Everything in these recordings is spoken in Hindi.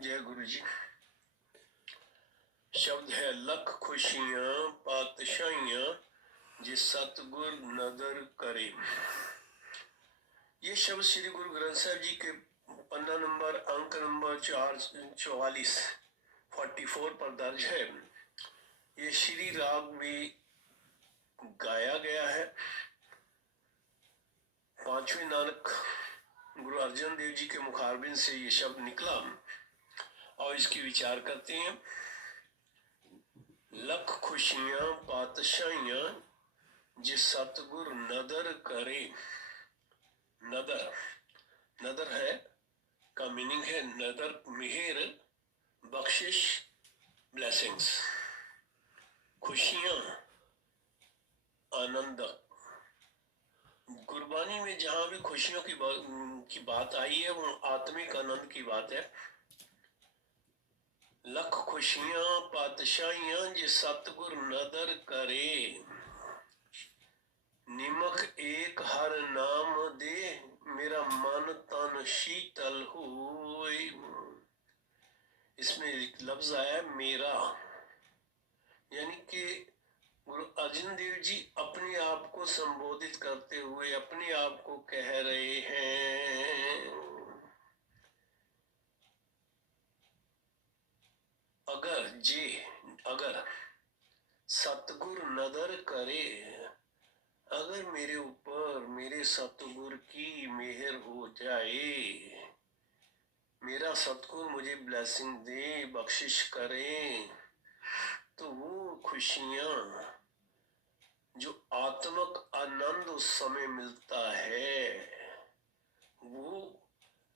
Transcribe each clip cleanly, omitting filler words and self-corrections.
जय गुरु जी। शब्द है लख खुशियां पातशाहियां जिस सतगुर नदर करे। ये शब्द श्री गुरु ग्रंथ साहब जी के पन्ना नंबर अंक नंबर 444 पर दर्ज है। ये श्री राग में गाया गया है। पांचवें नानक गुरु अर्जन देव जी के मुखारबिन से ये शब्द निकला और इसकी विचार करते हैं। लख खुशियां पातशाहियां जिस सतगुर नदर करे। नदर नदर है का मीनिंग है नदर, मेहर, बख्शिश, ब्लेसिंग्स। खुशियां, आनंद। गुरबानी में जहां भी खुशियों की बात आई है वो आत्मिक आनंद की बात है। लख खुशियां पातशाहियां जिस सतगुर नदर करे। निमक एक हर नाम दे मेरा मन तन शीतल होए। इसमें एक लफ्ज आया मेरा, यानी कि गुरु अर्जन देव जी अपने आप को संबोधित करते हुए अपने आप को कह रहे हैं, अगर सतगुर नदर करे, अगर मेरे ऊपर मेरे सतगुर की मेहर हो जाए, मेरा सतगुर मुझे ब्लेसिंग दे, बख्शिश करे, तो वो खुशियां जो आत्मक आनंद उस समय मिलता है वो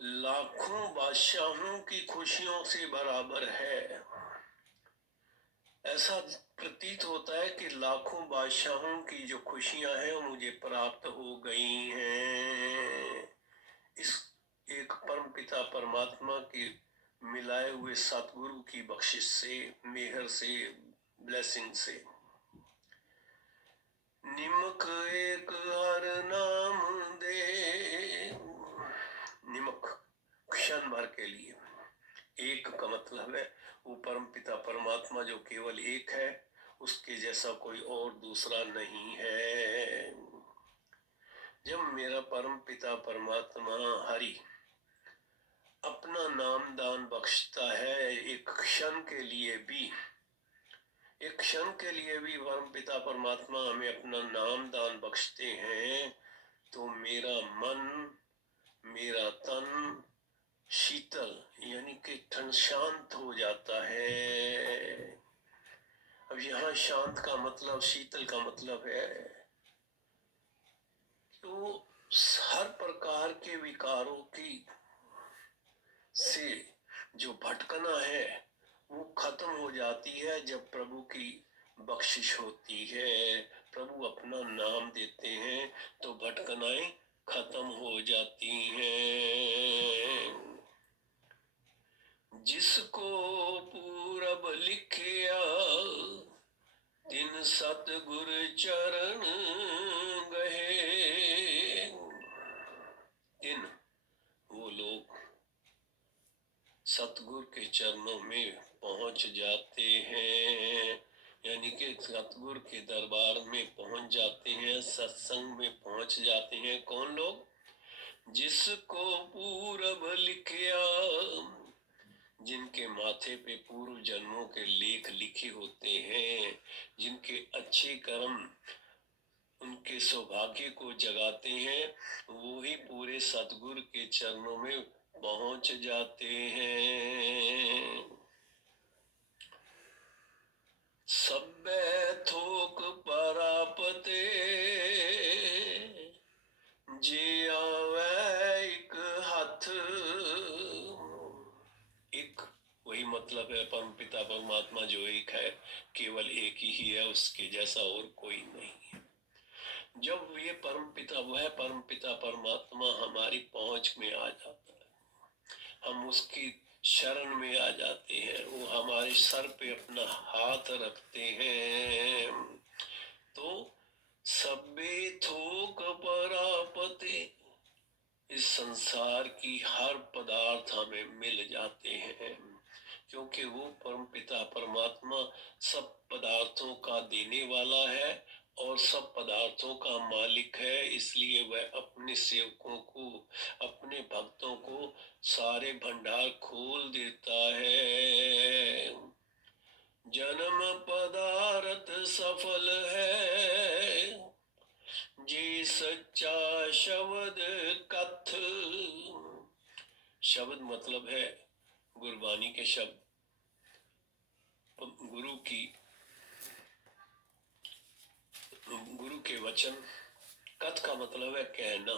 लाखों बादशाहों की खुशियों से बराबर है। ऐसा प्रतीत होता है कि लाखों बादशाहों की जो खुशियां हैं वो मुझे प्राप्त हो गई हैं इस एक परम पिता परमात्मा के मिलाए हुए सतगुरु की बख्शिश से, मेहर से, ब्लेसिंग से। निमक एक हर नाम दे। निमक क्षण भर के लिए, एक का मतलब है वो परम पिता परमात्मा जो केवल एक है, उसके जैसा कोई और दूसरा नहीं है। जब मेरा परम पिता परमात्मा हरि अपना नाम दान बख्शता है, एक क्षण के लिए भी, एक क्षण के लिए भी परम पिता परमात्मा हमें अपना नाम दान बख्शते हैं, तो मेरा मन, मेरा तन शीतल यानी कि ठंड शांत हो जाता है। अब यहाँ शांत का मतलब, शीतल का मतलब है तो हर प्रकार के विकारों की से जो भटकना है वो खत्म हो जाती है जब प्रभु की बख्शिश होती है, प्रभु अपना नाम देते हैं तो भटकनाएं खत्म हो जाती हैं। जिसको पूरब लिखिया तिन सतगुर चरण गए। तिन वो लोग सतगुर के चरणों में पहुंच जाते हैं, यानी कि सतगुर के दरबार में पहुंच जाते हैं, सत्संग में पहुंच जाते हैं। कौन लोग? जिसको पूरब लिखिया, जिनके माथे पे पूर्व जन्मों के लेख लिखे होते हैं, जिनके अच्छे कर्म उनके सौभाग्य को जगाते हैं, वो ही पूरे सतगुरु के चरणों में पहुंच जाते हैं। सब्बे थोक परापते जे आवे एक हाथ। एक वही मतलब है परम पिता परमात्मा जो एक है, केवल एक ही है, उसके जैसा और कोई नहीं है। जब ये परम पिता, वह परम पिता परमात्मा हमारी पहुंच में आ जाता है, हम उसकी शरण में आ जाते हैं, वो हमारे सर पे अपना हाथ रखते हैं, तो सब्बे थोक परापते, इस संसार की हर पदार्थ हमें मिल जाते हैं। क्योंकि वो परम पिता परमात्मा सब पदार्थों का देने वाला है और सब पदार्थों का मालिक है, इसलिए वह अपने सेवकों को, अपने भक्तों को सारे भंडार खोल देता है। जन्म पदार्थ सफल है, जी सच्चा शब्द कथ। शब्द मतलब है गुरबानी के शब्द, गुरु के वचन। कथ का मतलब है कहना।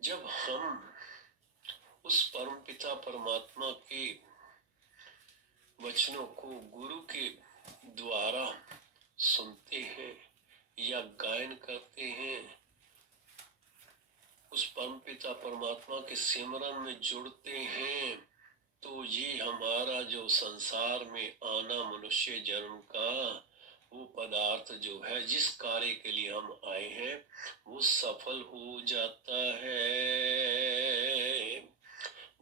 जब हम उस परम पिता परमात्मा के वचनों को गुरु के द्वारा सुनते हैं या गायन करते हैं, उस परम पिता परमात्मा के सिमरन में जुड़ते हैं, तो ये हमारा जो संसार में आना मनुष्य जन्म का वो पदार्थ जो है, जिस कार्य के लिए हम आए हैं, वो सफल हो जाता है।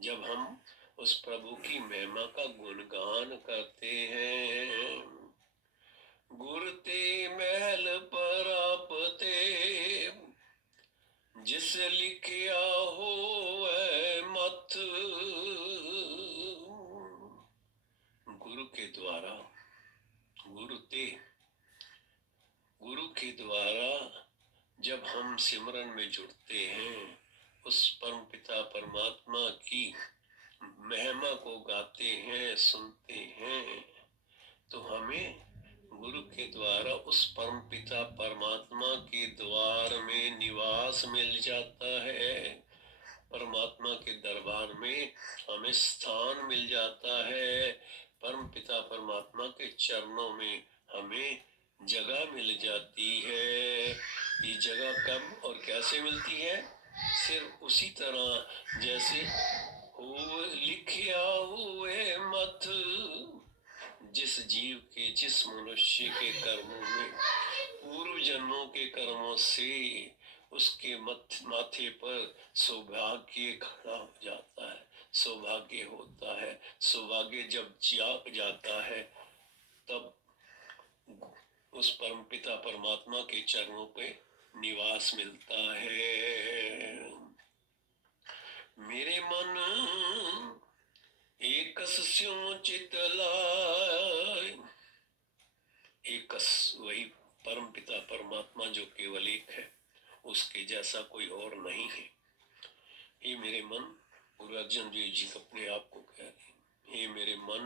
जब हम उस प्रभु की महिमा का गुणगान करते हैं। गुर ते महल पर आपते, जिस लिखिया हो मत। गुरु के द्वारा, गुरु के द्वारा जब हम सिमरन में जुड़ते हैं, उस परम पिता परमात्मा की महिमा को गाते हैं, सुनते हैं, तो हमें गुरु के द्वारा उस परम पिता परमात्मा के द्वार में निवास मिल जाता है। परमात्मा के दरबार में हमें स्थान मिल जाता है। परम पिता परमात्मा के चरणों में हमें जगह मिल जाती है। ये जगह कब और कैसे मिलती है? सिर्फ उसी तरह जैसे हो लिखिया हुए मत, जिस जीव के, जिस मनुष्य के कर्मों में, पूर्व जन्मों के कर्मों से उसके माथे पर सौभाग्य खड़ा हो जाता है, सौभाग्य होता है। सौभाग्य जब जाग जाता है, तब उस परम पिता परमात्मा के चरणों पे निवास मिलता है। मेरे मन एकस स्यों चित लाय। एकस वही परम पिता परमात्मा जो केवल एक है, उसके जैसा कोई और नहीं है। हे मेरे मन, गुरु अर्जन देव जी अपने आप को कह रहे हैं, हे मेरे मन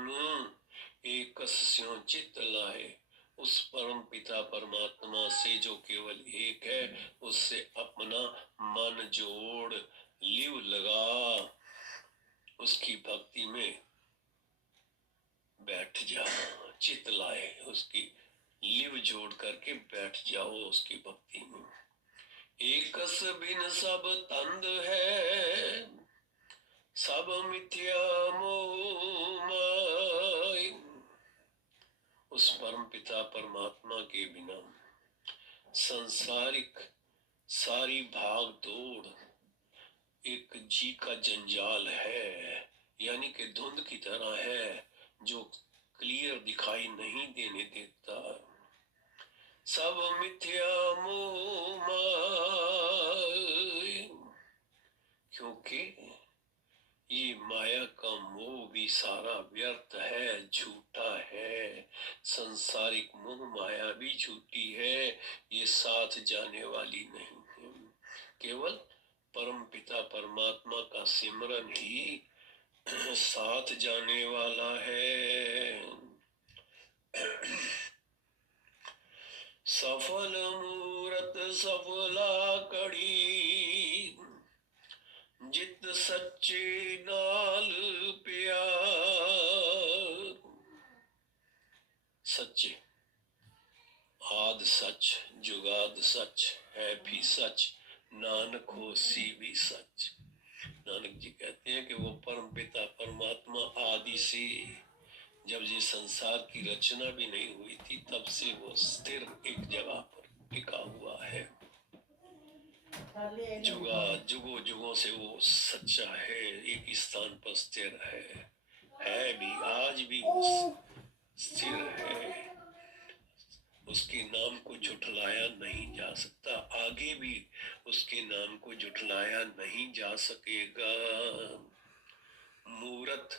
एकस स्यों चित लाए। उस परम पिता परमात्मा से जो केवल एक है, उससे अपना मन जोड़, लिव लगा, उसकी भक्ति में बैठ जा। चित लाए, उसकी लिव जोड़ करके बैठ जाओ उसकी भक्ति में। एकस बिन सब तंद है, सब मिथ्या मोह माय। उस परम पिता परमात्मा के बिना संसारिक सारी भाग दौड़ एक जी का जंजाल है, यानी कि धुंध की तरह है, जो क्लियर दिखाई नहीं देने देता। सब मिथ्या मोह माय, क्योंकि ये माया का मोह भी सारा व्यर्थ है, झूठा है। संसारिक मोह माया भी झूठी है, ये साथ जाने वाली नहीं है। केवल परम पिता परमात्मा का सिमरन ही साथ जाने वाला है। सफल मूरत सफला कड़ी, जित सच्चे नाल प्यार। सच्चे, आद सच, जुगाद सच, है भी सच, नानक होसी भी सच। नानक जी कहते हैं कि वो परम पिता परमात्मा आदि से, जब ये संसार की रचना भी नहीं हुई थी, तब से वो स्थिर एक जगह पर टिका हुआ है। जुगों जुगों से वो सच्चा है, एक स्थान पर स्थिर है। है भी, आज भी स्थिर है। उसके नाम को झुठलाया नहीं जा सकता, आगे भी उसके नाम को झुठलाया नहीं जा सकेगा। मूरत,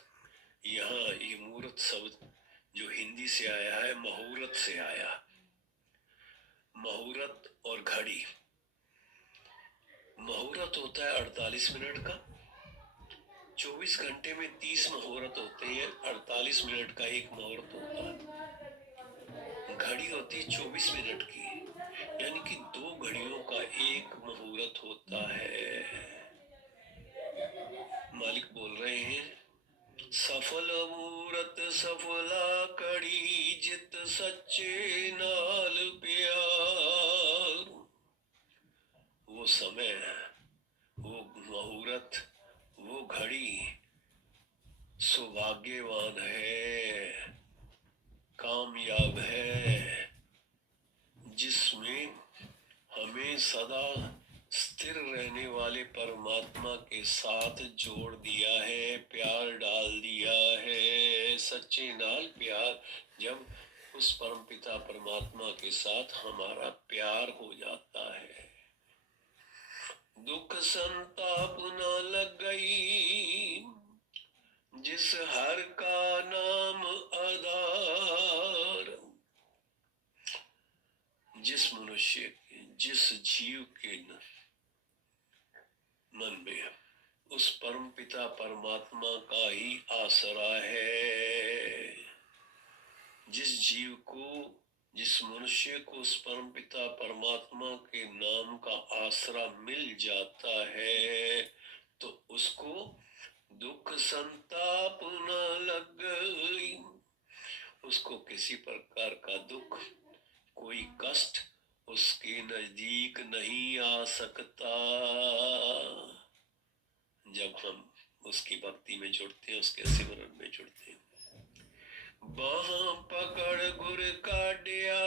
यहाँ ये मूरत शब्द जो हिंदी से आया है, मुहूर्त से आया। मुहूर्त और घड़ी, मुहूर्त होता है 48 मिनट का, 24 घंटे में 30 मुहूर्त होते हैं, 48 मिनट का एक मुहूर्त होता है। घड़ी होती है 24 मिनट की, यानी कि 2 घड़ियों का एक मुहूर्त होता है। मालिक बोल रहे हैं, सफल मूरत सफला कड़ी, जित सच्चे नाल प्यार। वो समय, वो मुहूर्त, वो घड़ी सौभाग्यवान है, कामयाब है, जिसमें हमें सदा स्थिर रहने वाले परमात्मा के साथ जोड़ दिया है, प्यार डाल दिया है। सच्चे नाल प्यार, जब उस परमपिता परमात्मा के साथ हमारा प्यार हो जाता है, दुख संताप न लग गई, जिस हर का नाम आधार। जिस मनुष्य के, जिस जीव के मन में उस परमपिता परमात्मा का ही आसरा है, जिस जीव को, जिस मनुष्य को उस परमपिता परमात्मा के नाम का आसरा मिल जाता है, तो उसको दुख संताप न लग गई, उसको किसी प्रकार का दुख, कोई कष्ट उसके नजदीक नहीं आ सकता। जब हम उसकी भक्ति में जुड़ते हैं, उसके सिमरन में जुड़ते हैं। बाह पकड़ गुर काटिया,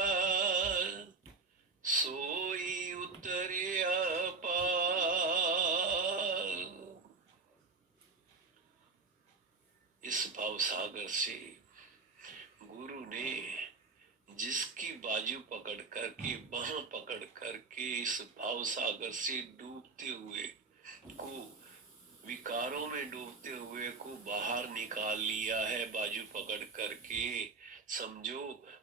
सोई उतरिया पार। इस भाव सागर से गुरु ने जिसकी बाजू पकड़ करके, बाह पकड़ करके इस भाव सागर से डूबते हुए को, विकारों में डूबते हुए को बाहर निकाल लिया है, बाजू पकड़ करके। समझो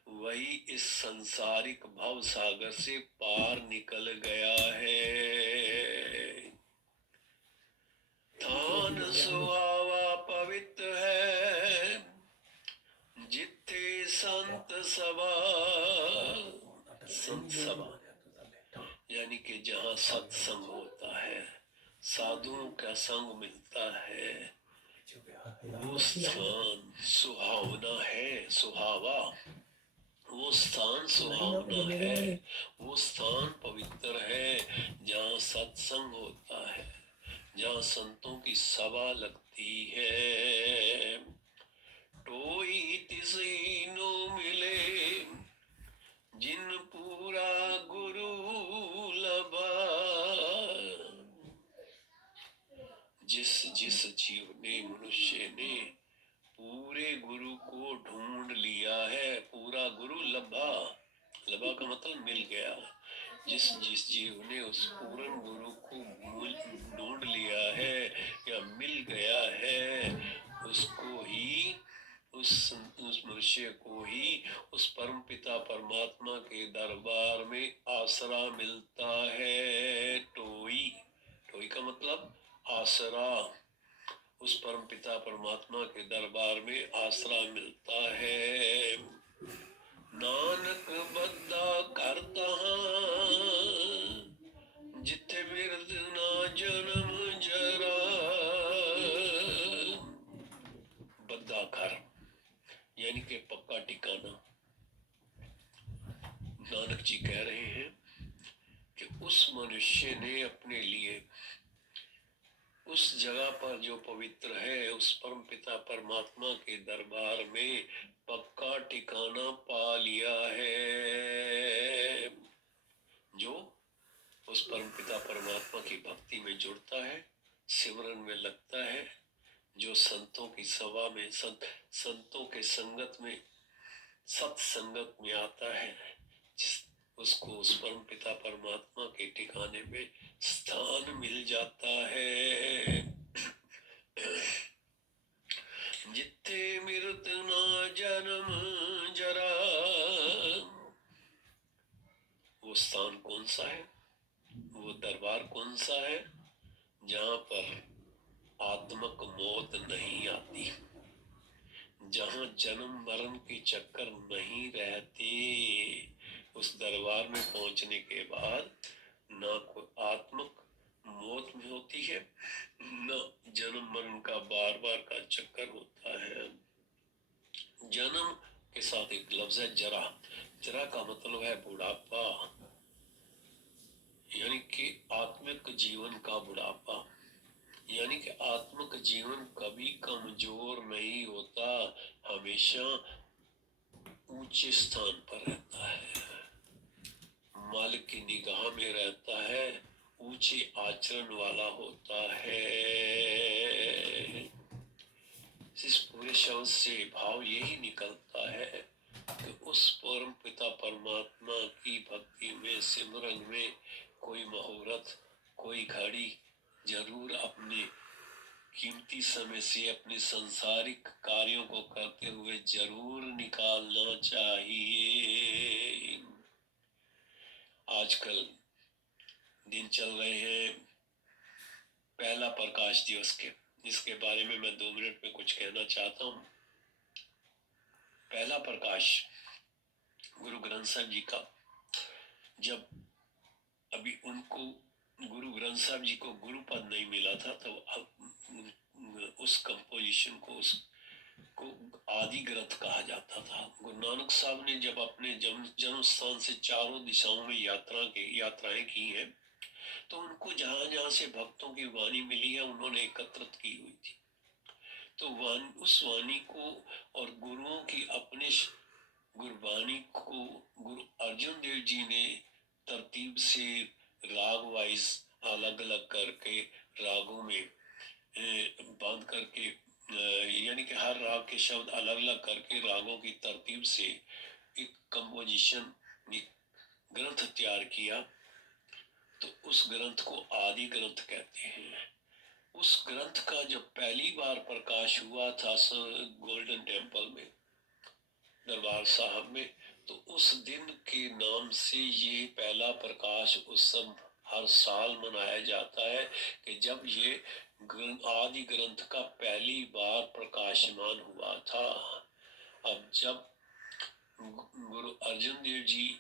वही इस संसारिक भाव सागर से पार निकल गया है। थान सुहावा पवित्र है, जिथे संत सभा। संत सभा यानी कि जहाँ सत्संग होता है, साधुओं का संग मिलता है, वो स्थान सुहावना है, सुहावा। वो स्थान सुहावना है, वो स्थान पवित्र है, जहाँ सत्संग होता है, जहाँ संतों की सभा लगती है। टोई तिसी नो मिले, जिन पूरा गुरु लबा। जिस जीव ने, मनुष्य ने पूरे गुरु को ढूंढ लिया है, पूरा गुरु लबा, लबा का मतलब मिल गया। जिस जीव ने उस पूर्ण गुरु को ढूंढ लिया है या मिल गया है, उसको ही, उस मनुष्य को ही उस परम पिता परमात्मा के दरबार में आसरा मिलता है। टोई, टोई का मतलब आसरा, उस परम पिता परमात्मा के दरबार में आसरा मिलता है। नानक बद्दा करता, जिथे बिरद ना जन्म जरा। बद्दा घर यानी कि पक्का ठिकाना। नानक जी कह रहे हैं कि उस मनुष्य ने अपने लिए उस जगह पर जो पवित्र है, उस परम पिता परमात्मा के दरबार में पक्का ठिकाना पा लिया है। जो उस परम पिता परमात्मा की भक्ति में जुड़ता है, सिमरन में लगता है, जो संतों की सभा में संतों के संगत में सत्संगत में आता है, उसको उस परम पिता परमात्मा के ठिकाने में स्थान मिल जाता है। जित्थे मृत्यु न जन्म जरा, वो स्थान कौन सा है, वो दरबार कौन सा है, जहां पर आत्मक मौत नहीं आती, जहां जन्म मरण के चक्कर नहीं रहते। उस दरबार में पहुंचने के बाद ना कोई आत्मक मौत में होती है, न जन्म मरण का बार बार का चक्कर होता है। जन्म के साथ एक लफ्ज है जरा। जरा का मतलब है बुढ़ापा, यानी कि आत्मिक जीवन का बुढ़ापा, यानी कि आत्मिक जीवन कभी कमजोर नहीं होता, हमेशा ऊंचे स्थान पर रहता है, मालिक की निगाह में रहता है, ऊंचे आचरण वाला होता है। इस पूरे शब्द से भाव यही निकलता है कि उस परम पिता परमात्मा की भक्ति में, सिमरन में कोई मुहूर्त, कोई घड़ी जरूर अपने कीमती समय से अपने सांसारिक कार्यों को करते हुए जरूर निकालना चाहिए। आजकल दिन चल रहे हैं पहला प्रकाश दिवस के, जिसके बारे में मैं 2 मिनट में कुछ कहना चाहता हूँ। पहला प्रकाश गुरु ग्रंथ साहब जी का, जब अभी उनको गुरु ग्रंथ साहब जी को गुरु पद नहीं मिला था, तो उस कंपोजिशन को, उसको आदि ग्रंथ कहा जाता था। गुरु नानक साहब ने जब अपने जन्म स्थान से चारों दिशाओं में यात्राएं की हैं, तो उनको जहां जहां से भक्तों की वाणी मिली है, उन्होंने एकत्रित की हुई थी। तो उस वाणी को और गुरुओं की अपने गुरबाणी को गुरु अर्जुन देव जी ने तरतीब से राग वाइज अलग अलग करके रागों में बांध करके, यानी कि हर राग के शब्द अलग अलग करके रागों की तरतीब से एक कंपोजिशन, एक ग्रंथ तैयार किया। तो उस ग्रंथ को आदि ग्रंथ कहते हैं। उस ग्रंथ का जब पहली बार प्रकाश हुआ था गोल्डन टेम्पल में, दरबार साहब में, तो उस दिन के नाम से ये पहला प्रकाश उत्सव हर साल मनाया जाता है कि जब ये आदि ग्रंथ का पहली बार प्रकाशमान हुआ था। अब जब गुरु अर्जुन देव जी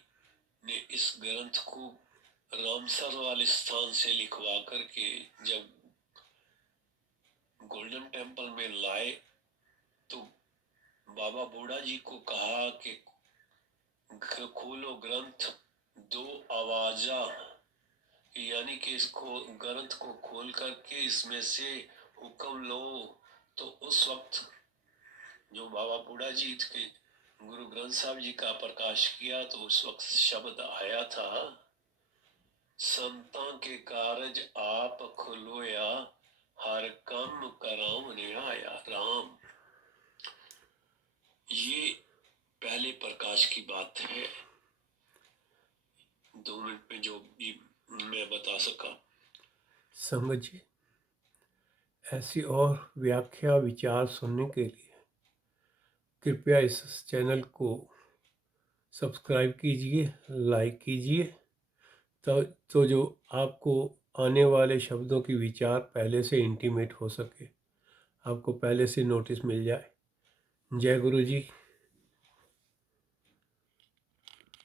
ने इस ग्रंथ को रामसर वाले स्थान से लिखवा करके जब गोल्डन टेम्पल में लाए, तो बाबा बूढ़ा जी को कहा कि खोलो ग्रंथ दो आवाजा, यानी कि इसको ग्रंथ को खोल करके इसमें से हुक्म लो। तो उस वक्त जो बाबा बूढ़ा जी के गुरु ग्रंथ साहब जी का प्रकाश किया, तो उस वक्त शब्द आया था, संतां के कारज आप खुलोया, हर काम कराऊं आया राम। ये पहले प्रकाश की बात है, 2 मिनट में जो भी मैं बता सका। संगत जी, ऐसी और व्याख्या विचार सुनने के लिए कृपया इस चैनल को सब्सक्राइब कीजिए, लाइक कीजिए, तो जो आपको आने वाले शब्दों की विचार पहले से इंटीमेट हो सके, आपको पहले से नोटिस मिल जाए। जय गुरु जी।